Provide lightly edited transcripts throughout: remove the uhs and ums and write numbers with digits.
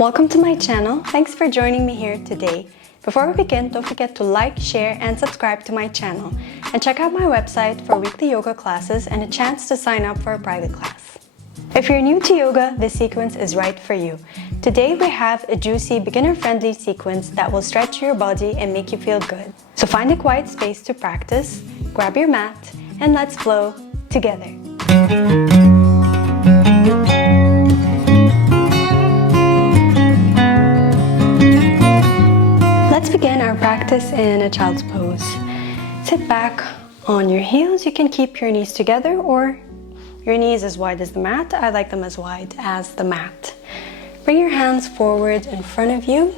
Welcome to my channel. Thanks for joining me here today. Before we begin, don't forget to like, share, and subscribe to my channel. And check out my website for weekly yoga classes and a chance to sign up for a private class. If you're new to yoga, this sequence is right for you. Today we have a juicy, beginner-friendly sequence that will stretch your body and make you feel good. So find a quiet space to practice, grab your mat, and let's flow together. Let's begin our practice in a child's pose. Sit back on your heels. You can keep your knees together or your knees as wide as the mat. I like them as wide as the mat. Bring your hands forward in front of you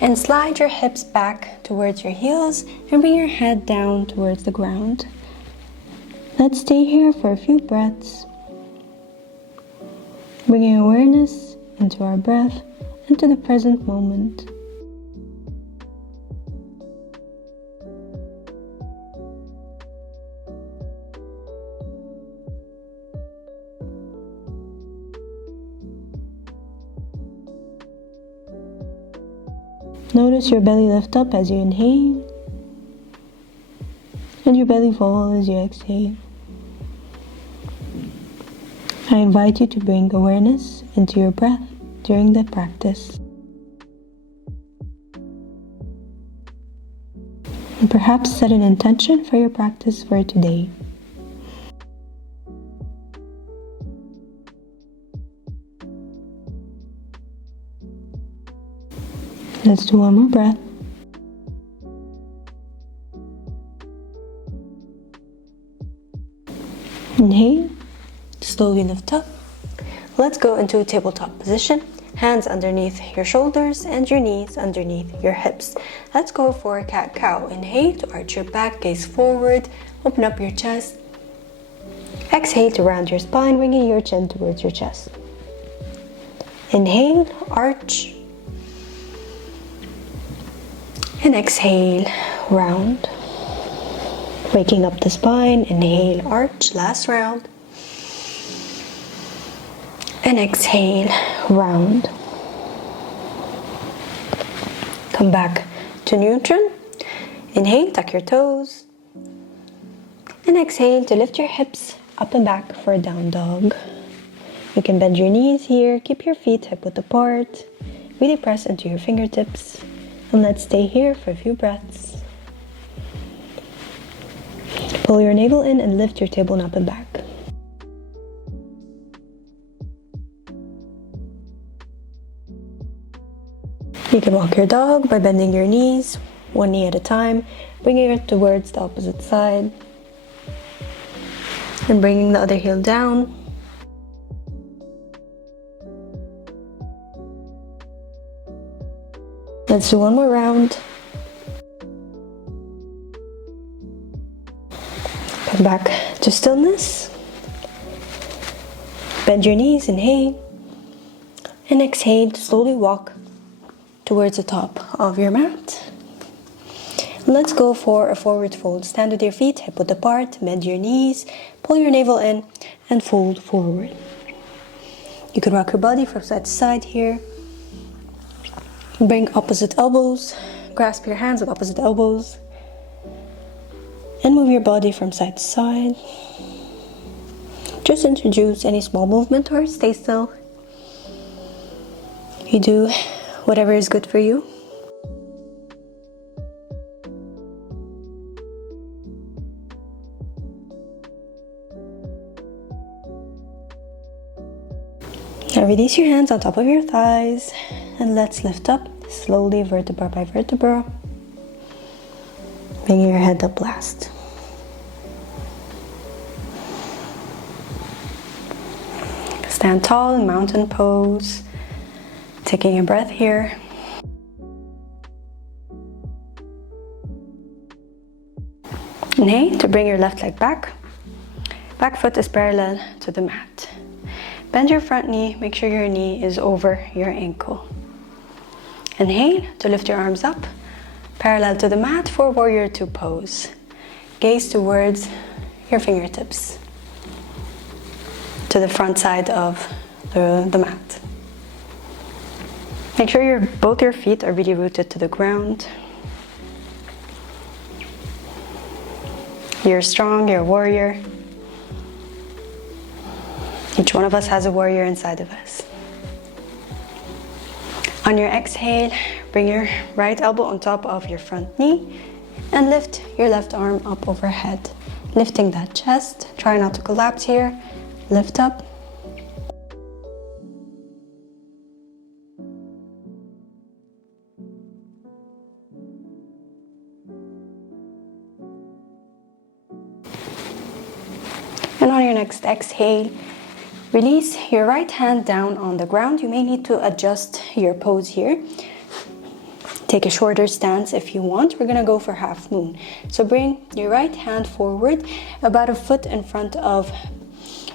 and slide your hips back towards your heels and bring your head down towards the ground. Let's stay here for a few breaths, bringing awareness into our breath, into the present moment. Notice your belly lift up as you inhale and your belly fall as you exhale. I invite you to bring awareness into your breath during the practice. And perhaps set an intention for your practice for today. Let's do one more breath. Inhale, slowly lift up. Let's go into a tabletop position. Hands underneath your shoulders and your knees underneath your hips. Let's go for a cat-cow. Inhale to arch your back, gaze forward, open up your chest. Exhale to round your spine, bringing your chin towards your chest. Inhale, arch. And exhale, round. Waking up the spine, inhale, arch, last round. And exhale, round. Come back to neutral. Inhale, tuck your toes. And exhale to lift your hips up and back for a down dog. You can bend your knees here, keep your feet hip-width apart. Really press into your fingertips. And let's stay here for a few breaths. Pull your navel in and lift your tailbone up and back. You can walk your dog by bending your knees, one knee at a time, bringing it towards the opposite side. And bringing the other heel down. Let's do one more round. Come back to stillness. Bend your knees, inhale. And exhale, slowly walk towards the top of your mat. Let's go for a forward fold. Stand with your feet hip-width apart, bend your knees, pull your navel in, and fold forward. You can rock your body from side to side here. Bring opposite elbows, grasp your hands with opposite elbows, and move your body from side to side. Just introduce any small movement or stay still. You do whatever is good for you. Now release your hands on top of your thighs. And let's lift up slowly, vertebra by vertebra. Bringing your head up last. Stand tall in mountain pose. Taking a breath here. Inhale to bring your left leg back. Back foot is parallel to the mat. Bend your front knee, make sure your knee is over your ankle. Inhale to lift your arms up, parallel to the mat for warrior two pose. Gaze towards your fingertips, to the front side of the mat. Make sure both your feet are really rooted to the ground. You're strong, you're a warrior. Each one of us has a warrior inside of us. On your exhale, bring your right elbow on top of your front knee and lift your left arm up overhead. Lifting that chest. Try not to collapse here. Lift up. And on your next exhale, release your right hand down on the ground. You may need to adjust your pose here. Take a shorter stance if you want. We're gonna go for half moon. So bring your right hand forward, about a foot in front of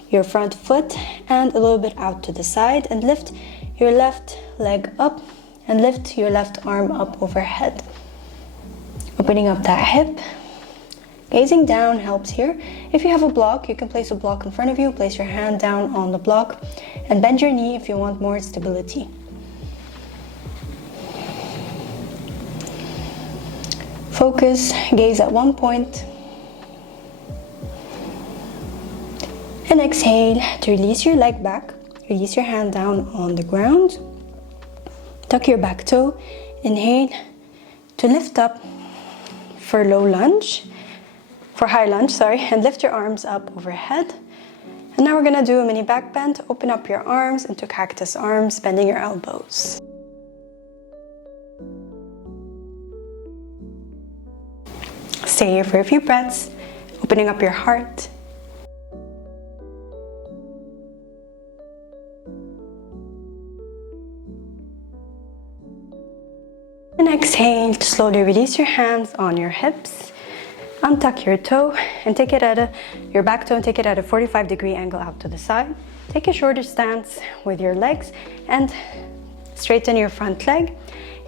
your front foot and a little bit out to the side, and lift your left leg up and lift your left arm up overhead. Opening up that hip. Gazing down helps here. If you have a block, you can place a block in front of you, place your hand down on the block and bend your knee if you want more stability. Focus, gaze at one point. And exhale to release your leg back. Release your hand down on the ground. Tuck your back toe. Inhale to lift up for low lunge. For high lunge, and lift your arms up overhead. And now we're gonna do a mini back bend. Open up your arms into cactus arms, bending your elbows. Stay here for a few breaths, opening up your heart. And exhale to slowly release your hands on your hips. Untuck your toe and take it at your back toe and take it at a 45-degree angle out to the side. Take a shorter stance with your legs and straighten your front leg.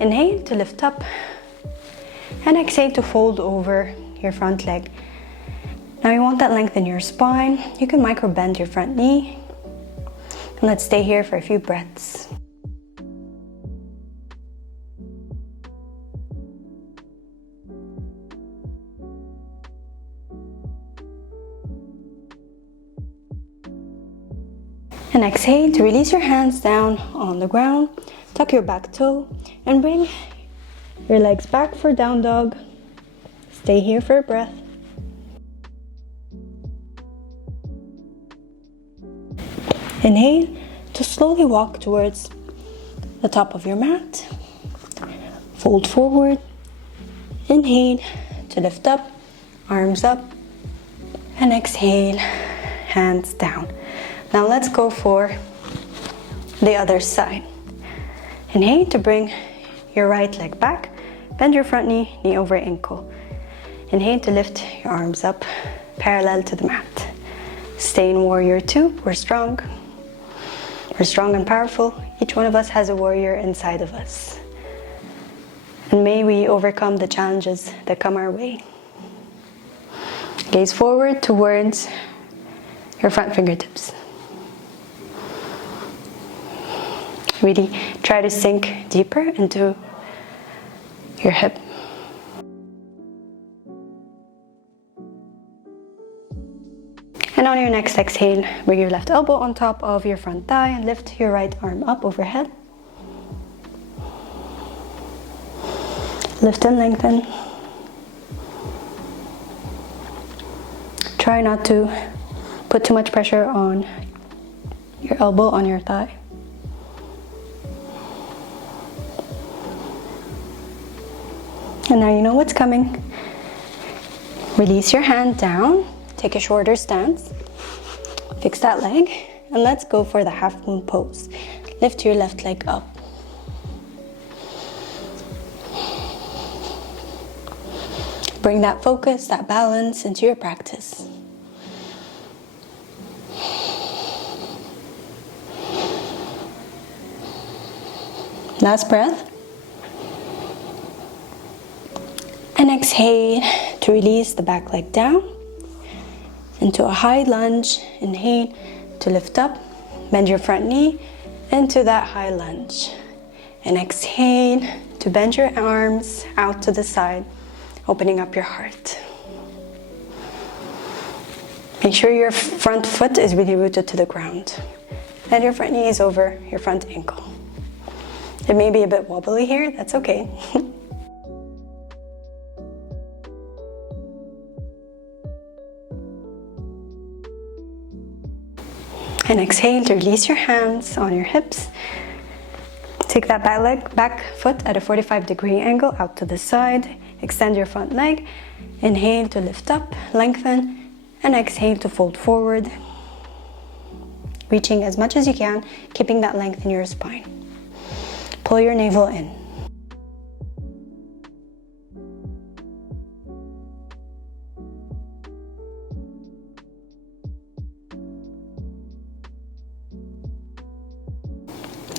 Inhale to lift up and exhale to fold over your front leg. Now you want that length in your spine. You can micro bend your front knee. And let's stay here for a few breaths. And exhale to release your hands down on the ground. Tuck your back toe and bring your legs back for down dog. Stay here for a breath. Inhale to slowly walk towards the top of your mat. Fold forward. Inhale to lift up, arms up. And exhale, hands down. Now let's go for the other side. Inhale to bring your right leg back. Bend your front knee, knee over ankle. Inhale to lift your arms up, parallel to the mat. Stay in warrior two. We're strong. We're strong and powerful. Each one of us has a warrior inside of us. And may we overcome the challenges that come our way. Gaze forward towards your front fingertips. Really try to sink deeper into your hip. And on your next exhale, bring your left elbow on top of your front thigh and lift your right arm up overhead. Lift and lengthen. Try not to put too much pressure on your elbow on your thigh. And now you know what's coming. Release your hand down, take a shorter stance, fix that leg, and let's go for the half moon pose. Lift your left leg up. Bring that focus, that balance into your practice. Last breath. And exhale to release the back leg down into a high lunge. Inhale to lift up, bend your front knee into that high lunge. And exhale to bend your arms out to the side, opening up your heart. Make sure your front foot is really rooted to the ground. And your front knee is over your front ankle. It may be a bit wobbly here, that's okay. And exhale to release your hands on your hips. Take that back foot at a 45-degree angle out to the side. Extend your front leg. Inhale to lift up, lengthen, and exhale to fold forward. Reaching as much as you can, keeping that length in your spine. Pull your navel in.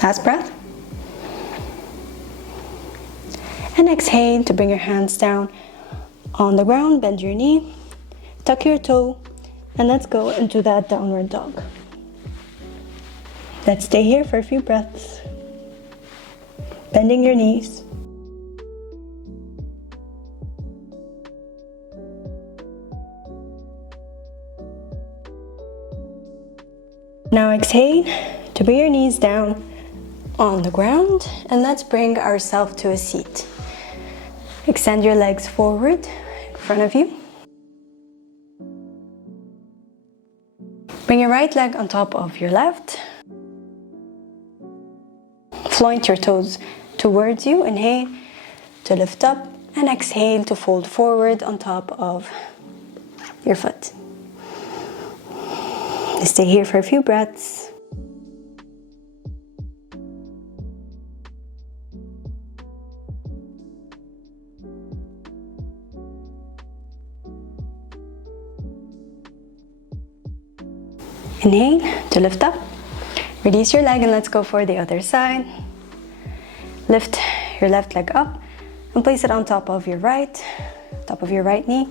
Last breath. And exhale to bring your hands down on the ground, bend your knee, tuck your toe, and let's go into that downward dog. Let's stay here for a few breaths. Bending your knees. Now exhale to bring your knees down on the ground, and let's bring ourselves to a seat. Extend your legs forward in front of you. Bring your right leg on top of your left. Point your toes towards you. Inhale to lift up, and exhale to fold forward on top of your foot. Stay here for a few breaths. Inhale to lift up. Release your leg and let's go for the other side. Lift your left leg up and place it on top of your right knee.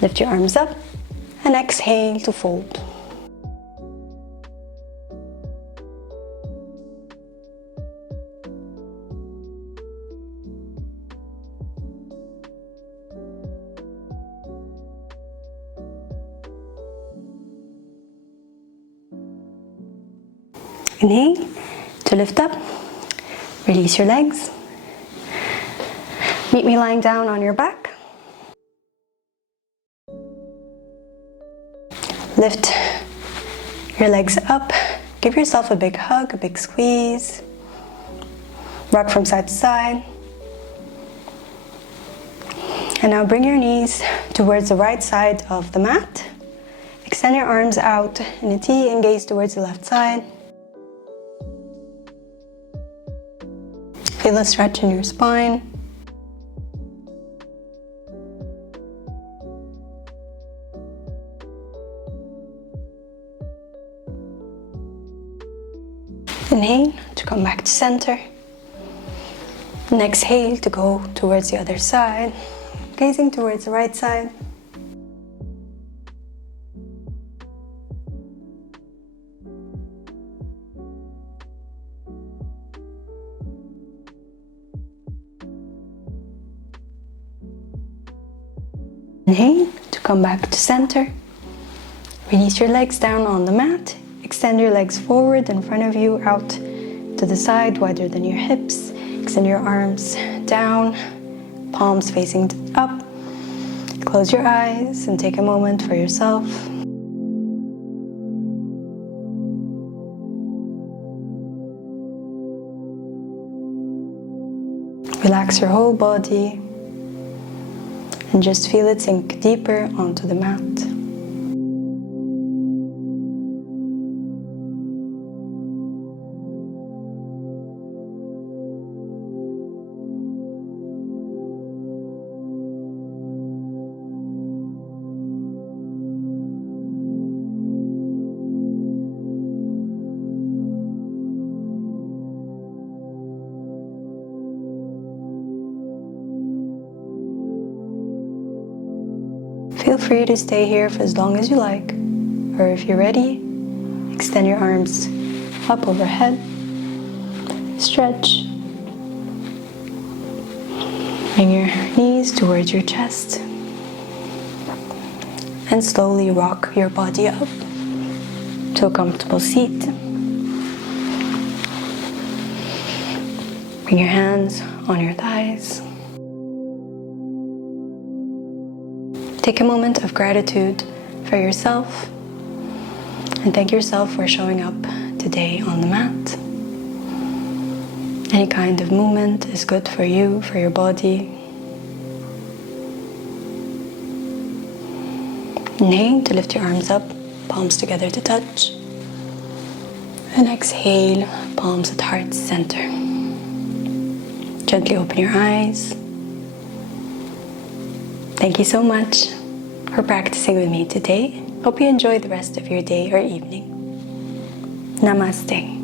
Lift your arms up and exhale to fold. Inhale to lift up. Release your legs. Meet me lying down on your back. Lift your legs up. Give yourself a big hug, a big squeeze. Rock from side to side. And now bring your knees towards the right side of the mat. Extend your arms out in a T and gaze towards the left side. Feel a stretch in your spine. Inhale to come back to center. And exhale to go towards the other side, gazing towards the right side. Inhale to come back to center. Release your legs down on the mat. Extend your legs forward in front of you, out to the side, wider than your hips. Extend your arms down, palms facing up. Close your eyes and take a moment for yourself. Relax your whole body and just feel it sink deeper onto the mat. Feel free to stay here for as long as you like, or if you're ready, extend your arms up overhead. Stretch. Bring your knees towards your chest and slowly rock your body up to a comfortable seat. Bring your hands on your thighs. Take a moment of gratitude for yourself and thank yourself for showing up today on the mat. Any kind of movement is good for you, for your body. Inhale to lift your arms up, palms together to touch. And exhale, palms at heart center. Gently open your eyes. Thank you so much for practicing with me today. Hope you enjoy the rest of your day or evening. Namaste.